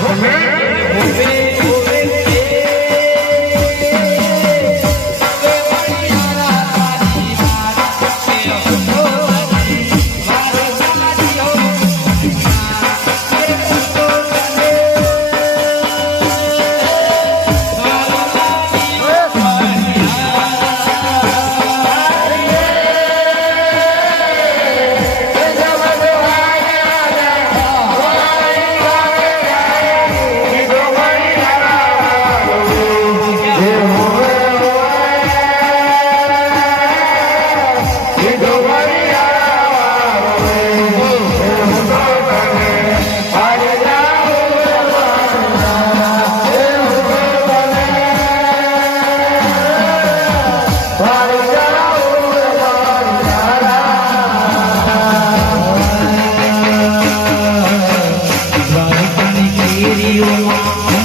તમે Oh,